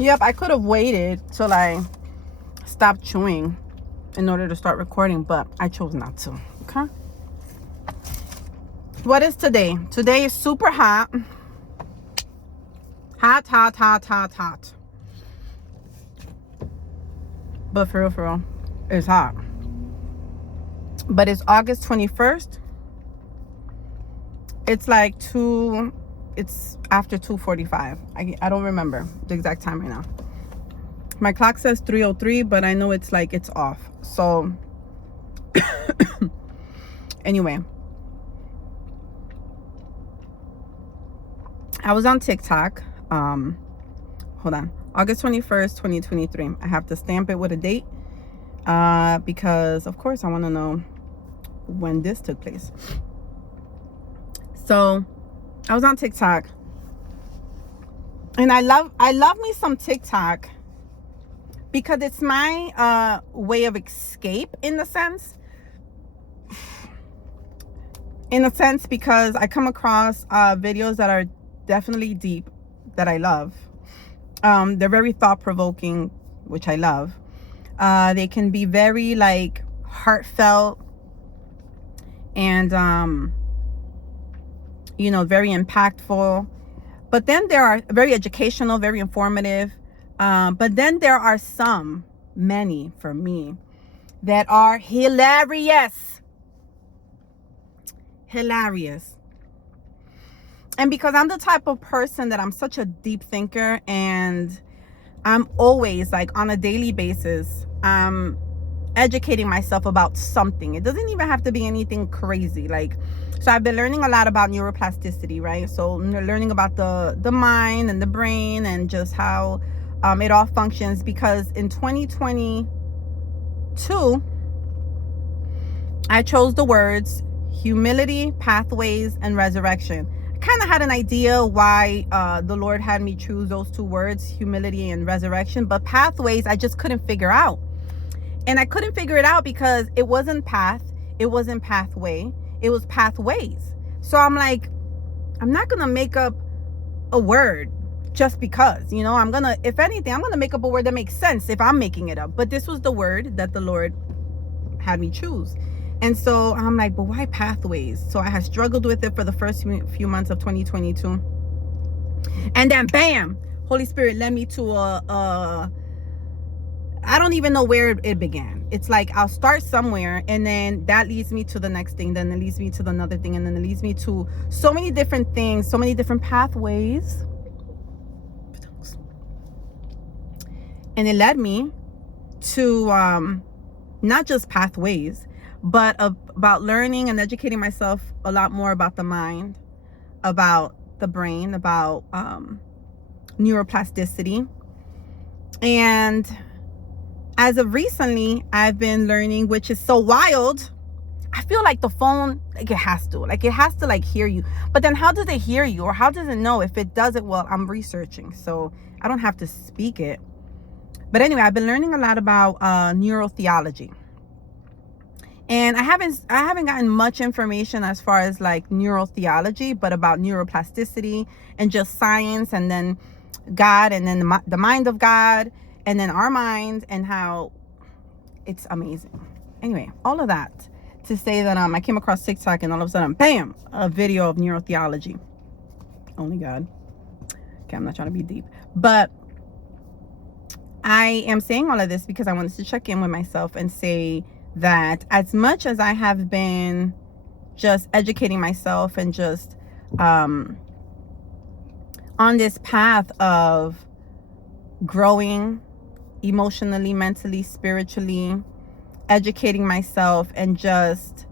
Yep, I could have waited till I stopped chewing in order to start recording, but I chose not to. Okay. What is today? Today is super hot. Hot, hot, hot, hot, hot. But for real, it's hot. But it's August 21st. It's like it's after 2:45. I don't remember the exact time right now. My clock says 3:03, but I know it's off. So anyway, I was on TikTok. Hold on. August 21st, 2023. I have to stamp it with a date because of course I want to know when this took place. So I was on TikTok, and I love me some TikTok because it's my way of escape in a sense, because I come across videos that are definitely deep, that I love. They're very thought-provoking, which I love. They can be very like heartfelt and very impactful. But then there are very educational, very informative. But then there are many for me, that are hilarious. And because I'm the type of person that I'm such a deep thinker, and I'm always like on a daily basis, educating myself about something. It doesn't even have to be anything crazy. So I've been learning a lot about neuroplasticity, right? So learning about the mind and the brain and just how it all functions, because in 2022, I chose the words humility, pathways, and resurrection. I kind of had an idea why the Lord had me choose those two words, humility and resurrection, but pathways, I just couldn't figure out. And I couldn't figure it out because it wasn't path, it wasn't pathway, it was pathways. So I'm like, I'm not going to make up a word just because, if anything, I'm going to make up a word that makes sense if I'm making it up. But this was the word that the Lord had me choose. And so I'm like, but why pathways? So I had struggled with it for the first few months of 2022. And then bam, Holy Spirit led me to I don't even know where it began. It's like I'll start somewhere, and then that leads me to the next thing, then it leads me to another thing, and then it leads me to so many different things, so many different pathways. And it led me to not just pathways, but about learning and educating myself a lot more about the mind, about the brain, about neuroplasticity. And as of recently, I've been learning, which is so wild. I feel like the phone, it has to hear you. But then how does it hear you? Or how does it know? If it does it, well, I'm researching, so I don't have to speak it. But anyway, I've been learning a lot about neurotheology. And I haven't gotten much information as far as like neurotheology, but about neuroplasticity and just science, and then God, and then the mind of God, and then our minds, and how it's amazing. Anyway, all of that to say that I came across TikTok, and all of a sudden, bam, a video of neurotheology. Only God. Okay, I'm not trying to be deep, but I am saying all of this because I wanted to check in with myself and say that as much as I have been just educating myself and just on this path of growing emotionally, mentally, spiritually, educating myself, and just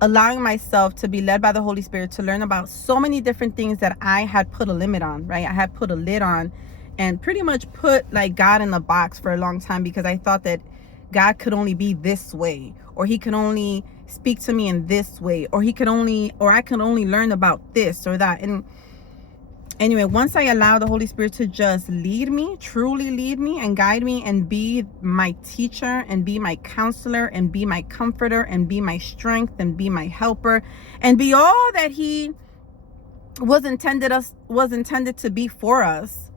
allowing myself to be led by the Holy Spirit to learn about so many different things that I had put a limit on, right? I had put a lid on and pretty much put like God in a box for a long time, because I thought that God could only be this way, or he could only speak to me in this way, or I could only learn about this or that. And anyway, once I allow the Holy Spirit to just lead me, truly lead me and guide me, and be my teacher, and be my counselor, and be my comforter, and be my strength, and be my helper, and be all that he was intended to be for us,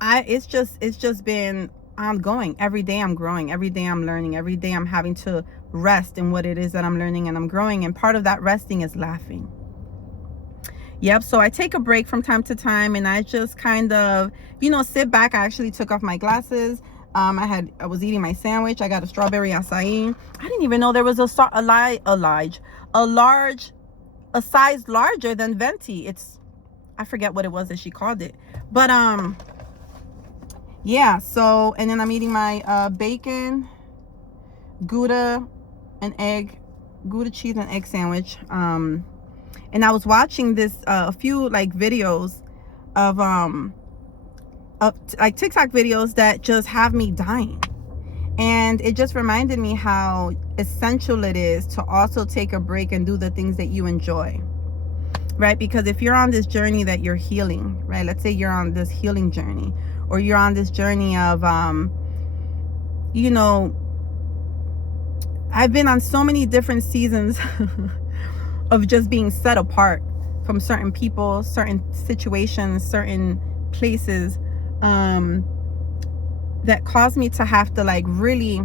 it's just been ongoing. Every day I'm growing, every day I'm learning, every day I'm having to rest in what it is that I'm learning and I'm growing, and part of that resting is laughing. Yep. So I take a break from time to time, and I just kind of, sit back. I actually took off my glasses. I was eating my sandwich. I got a strawberry acai. I didn't even know there was a size larger than venti. I forget what it was that she called it, but yeah. So, and then I'm eating my bacon, Gouda, Gouda cheese and egg sandwich. And I was watching this a few like videos of like TikTok videos that just have me dying, and it just reminded me how essential it is to also take a break and do the things that you enjoy, right? Because if you're on this journey that you're healing, right, let's say you're on this healing journey, or you're on this journey of I've been on so many different seasons of just being set apart from certain people, certain situations, certain places, that caused me to have to like really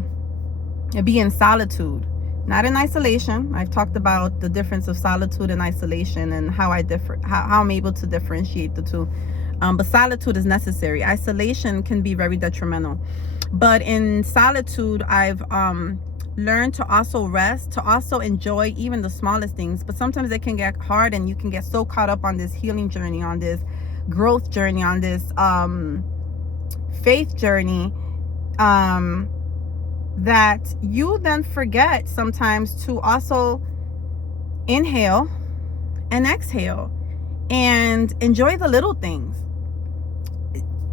be in solitude, not in isolation. I've talked about the difference of solitude and isolation, and how I'm able to differentiate the two. But solitude is necessary. Isolation can be very detrimental. But in solitude, I've learn to also rest, to also enjoy even the smallest things. But sometimes it can get hard, and you can get so caught up on this healing journey, on this growth journey, on this faith journey, that you then forget sometimes to also inhale and exhale and enjoy the little things,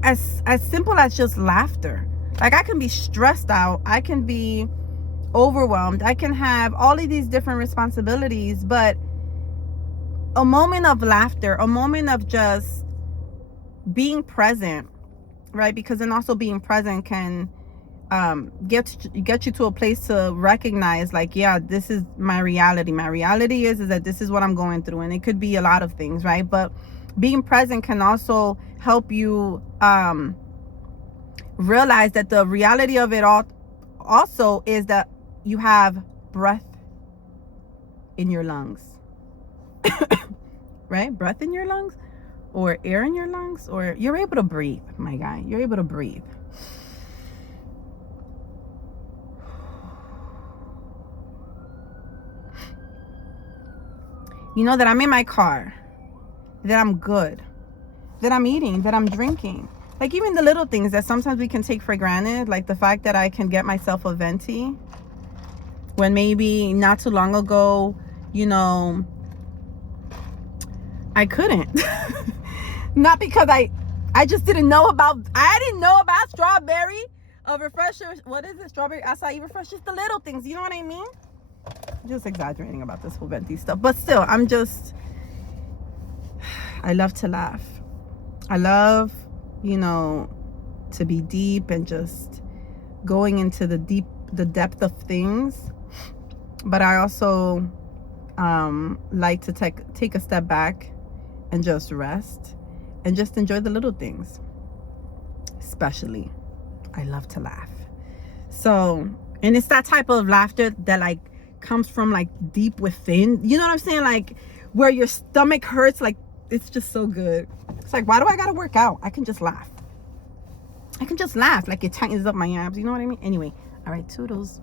as simple as just laughter. Like, I can be stressed out, I can be overwhelmed, I can have all of these different responsibilities, but a moment of laughter, a moment of just being present, right? Because then also being present can get you to a place to recognize, like, yeah, this is my reality. My reality is that this is what I'm going through, and it could be a lot of things, right? But being present can also help you realize that the reality of it all also is that you have breath in your lungs. Right? Breath in your lungs, or air in your lungs, or you're able to breathe, my guy. You're able to breathe. You know that I'm in my car, that I'm good, that I'm eating, that I'm drinking. Like, even the little things that sometimes we can take for granted, like the fact that I can get myself a venti when maybe not too long ago, I couldn't. Not because I just didn't know about, strawberry refresher. What is it? Strawberry acai refreshers. The little things, you know what I mean? Just exaggerating about this whole venti stuff, but still, I love to laugh. I love, to be deep and just going into the depth of things. But I also like to take a step back and just rest and just enjoy the little things. Especially, I love to laugh. So, and it's that type of laughter that like comes from like deep within, you know what I'm saying? Like, where your stomach hurts, like, it's just so good. It's like, why do I gotta work out? I can just laugh. Like, it tightens up my abs, you know what I mean? Anyway, all right, toodles.